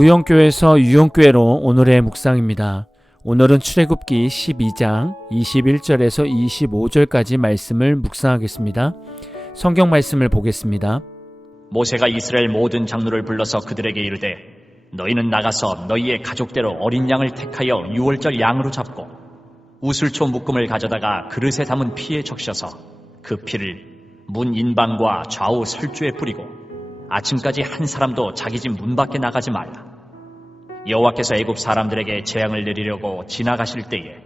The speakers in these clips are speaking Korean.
무용교에서 유용교회로 오늘의 묵상입니다. 오늘은 출애굽기 12장 21절에서 25절까지 말씀을 묵상하겠습니다. 성경 말씀을 보겠습니다. 모세가 이스라엘 모든 장로를 불러서 그들에게 이르되 너희는 나가서 너희의 가족대로 어린 양을 택하여 유월절 양으로 잡고 우슬초 묶음을 가져다가 그릇에 담은 피에 적셔서 그 피를 문 인방과 좌우 설주에 뿌리고 아침까지 한 사람도 자기 집 문 밖에 나가지 말라. 여호와께서 애굽 사람들에게 재앙을 내리려고 지나가실 때에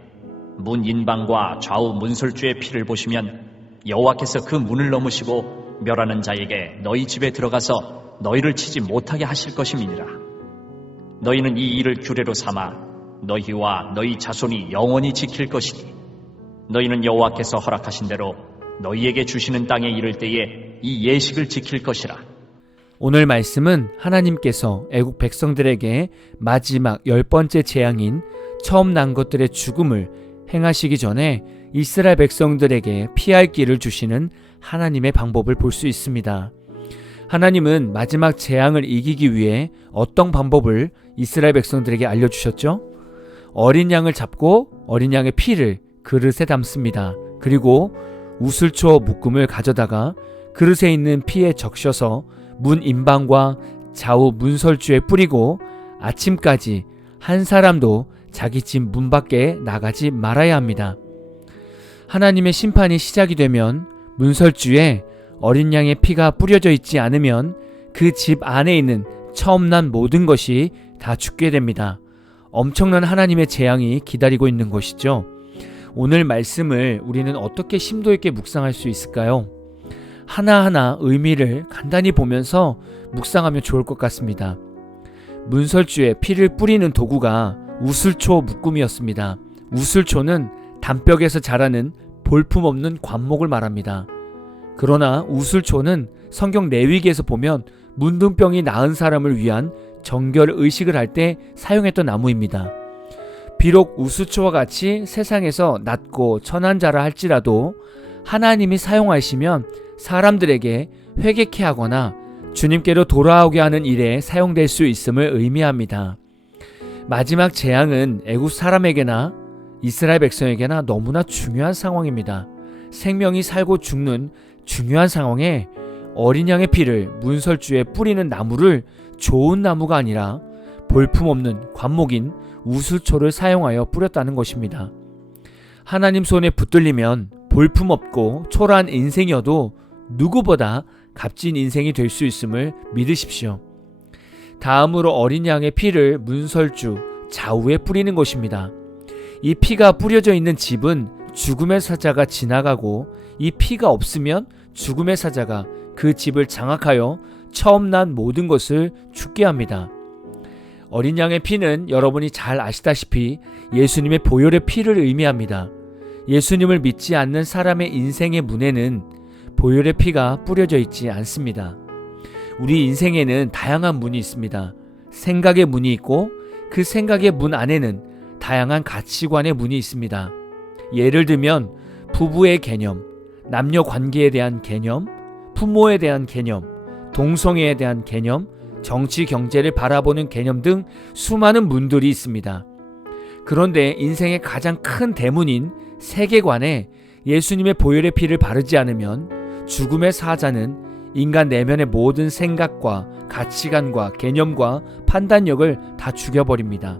문 인방과 좌우 문설주의 피를 보시면 여호와께서 그 문을 넘으시고 멸하는 자에게 너희 집에 들어가서 너희를 치지 못하게 하실 것임이니라. 너희는 이 일을 규례로 삼아 너희와 너희 자손이 영원히 지킬 것이니 너희는 여호와께서 허락하신 대로 너희에게 주시는 땅에 이를 때에 이 예식을 지킬 것이라. 오늘 말씀은 하나님께서 애국 백성들에게 마지막 10번째 재앙인 처음 난 것들의 죽음을 행하시기 전에 이스라엘 백성들에게 피할 길을 주시는 하나님의 방법을 볼 수 있습니다. 하나님은 마지막 재앙을 이기기 위해 어떤 방법을 이스라엘 백성들에게 알려주셨죠? 어린 양을 잡고 어린 양의 피를 그릇에 담습니다. 그리고 우슬초 묶음을 가져다가 그릇에 있는 피에 적셔서 문 인방과 좌우 문설주에 뿌리고 아침까지 한 사람도 자기 집 문 밖에 나가지 말아야 합니다. 하나님의 심판이 시작이 되면 문설주에 어린 양의 피가 뿌려져 있지 않으면 그 집 안에 있는 처음 난 모든 것이 다 죽게 됩니다. 엄청난 하나님의 재앙이 기다리고 있는 것이죠. 오늘 말씀을 우리는 어떻게 심도 있게 묵상할 수 있을까요? 하나하나 의미를 간단히 보면서 묵상하면 좋을 것 같습니다. 문설주에 피를 뿌리는 도구가 우슬초 묶음이었습니다. 우슬초는 담벽에서 자라는 볼품없는 관목을 말합니다. 그러나 우슬초는 성경 레위기에서 보면 문둥병이 나은 사람을 위한 정결 의식을 할 때 사용했던 나무입니다. 비록 우슬초와 같이 세상에서 낮고 천한 자라 할지라도 하나님이 사용하시면 사람들에게 회개케 하거나 주님께로 돌아오게 하는 일에 사용될 수 있음을 의미합니다. 마지막 재앙은 애국 사람에게나 이스라엘 백성에게나 너무나 중요한 상황입니다. 생명이 살고 죽는 중요한 상황에 어린 양의 피를 문설주에 뿌리는 나무를 좋은 나무가 아니라 볼품없는 관목인 우슬초를 사용하여 뿌렸다는 것입니다. 하나님 손에 붙들리면 볼품없고 초라한 인생이어도 누구보다 값진 인생이 될 수 있음을 믿으십시오. 다음으로 어린 양의 피를 문설주 좌우에 뿌리는 것입니다. 이 피가 뿌려져 있는 집은 죽음의 사자가 지나가고 이 피가 없으면 죽음의 사자가 그 집을 장악하여 처음 난 모든 것을 죽게 합니다. 어린 양의 피는 여러분이 잘 아시다시피 예수님의 보혈의 피를 의미합니다. 예수님을 믿지 않는 사람의 인생의 문에는 보혈의 피가 뿌려져 있지 않습니다. 우리 인생에는 다양한 문이 있습니다. 생각의 문이 있고 그 생각의 문 안에는 다양한 가치관의 문이 있습니다. 예를 들면 부부의 개념, 남녀 관계에 대한 개념, 부모에 대한 개념, 동성애에 대한 개념, 정치 경제를 바라보는 개념 등 수많은 문들이 있습니다. 그런데 인생의 가장 큰 대문인 세계관에 예수님의 보혈의 피를 바르지 않으면 죽음의 사자는 인간 내면의 모든 생각과 가치관과 개념과 판단력을 다 죽여버립니다.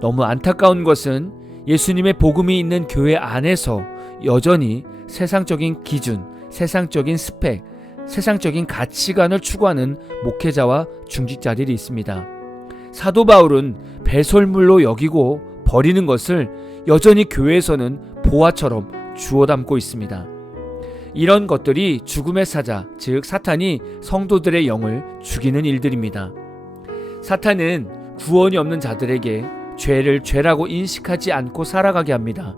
너무 안타까운 것은 예수님의 복음이 있는 교회 안에서 여전히 세상적인 기준, 세상적인 스펙, 세상적인 가치관을 추구하는 목회자와 중직자들이 있습니다. 사도 바울은 배설물로 여기고 버리는 것을 여전히 교회에서는 보화처럼 주워 담고 있습니다. 이런 것들이 죽음의 사자, 즉 사탄이 성도들의 영을 죽이는 일들입니다. 사탄은 구원이 없는 자들에게 죄를 죄라고 인식하지 않고 살아가게 합니다.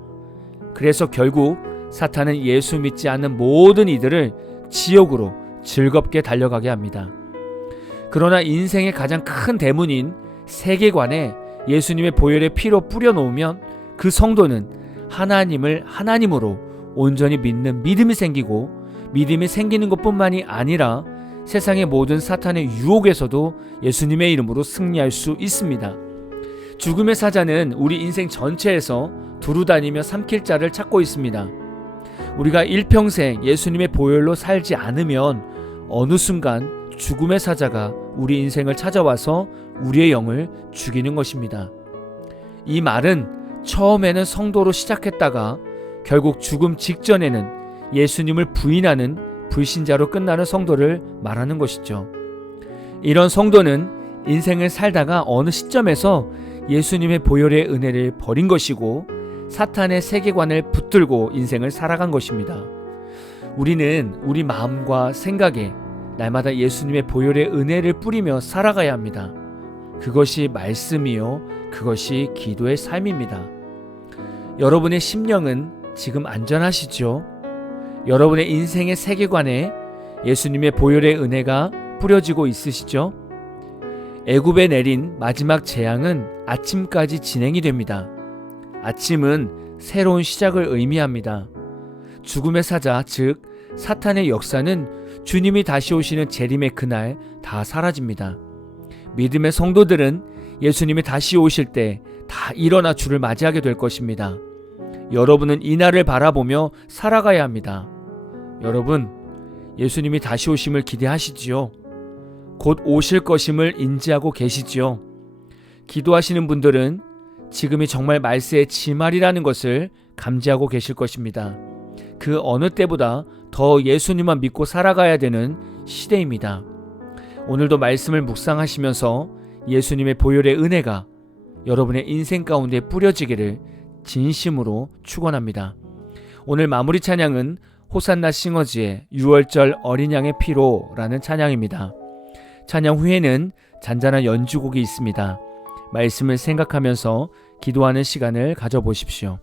그래서 결국 사탄은 예수 믿지 않는 모든 이들을 지옥으로 즐겁게 달려가게 합니다. 그러나 인생의 가장 큰 대문인 세계관에 예수님의 보혈의 피로 뿌려놓으면 그 성도는 하나님을 하나님으로 온전히 믿는 믿음이 생기고 믿음이 생기는 것뿐만이 아니라 세상의 모든 사탄의 유혹에서도 예수님의 이름으로 승리할 수 있습니다. 죽음의 사자는 우리 인생 전체에서 두루다니며 삼킬 자를 찾고 있습니다. 우리가 일평생 예수님의 보혈로 살지 않으면 어느 순간 죽음의 사자가 우리 인생을 찾아와서 우리의 영을 죽이는 것입니다. 이 말은 처음에는 성도로 시작했다가 결국 죽음 직전에는 예수님을 부인하는 불신자로 끝나는 성도를 말하는 것이죠. 이런 성도는 인생을 살다가 어느 시점에서 예수님의 보혈의 은혜를 버린 것이고 사탄의 세계관을 붙들고 인생을 살아간 것입니다. 우리는 우리 마음과 생각에 날마다 예수님의 보혈의 은혜를 뿌리며 살아가야 합니다. 그것이 말씀이요, 그것이 기도의 삶입니다. 여러분의 심령은 지금 안전하시죠? 여러분의 인생의 세계관에 예수님의 보혈의 은혜가 뿌려지고 있으시죠? 애굽에 내린 마지막 재앙은 아침까지 진행이 됩니다. 아침은 새로운 시작을 의미합니다. 죽음의 사자, 즉 사탄의 역사는 주님이 다시 오시는 재림의 그날 다 사라집니다. 믿음의 성도들은 예수님이 다시 오실 때 다 일어나 주를 맞이하게 될 것입니다. 여러분은 이날을 바라보며 살아가야 합니다. 여러분, 예수님이 다시 오심을 기대하시지요? 곧 오실 것임을 인지하고 계시지요? 기도하시는 분들은 지금이 정말 말세의 지말이라는 것을 감지하고 계실 것입니다. 그 어느 때보다 더 예수님만 믿고 살아가야 되는 시대입니다. 오늘도 말씀을 묵상하시면서 예수님의 보혈의 은혜가 여러분의 인생 가운데 뿌려지기를 진심으로 축원합니다. 오늘 마무리 찬양은 호산나 싱어즈의 6월절 어린 양의 피로라는 찬양입니다. 찬양 후에는 잔잔한 연주곡이 있습니다. 말씀을 생각하면서 기도하는 시간을 가져보십시오.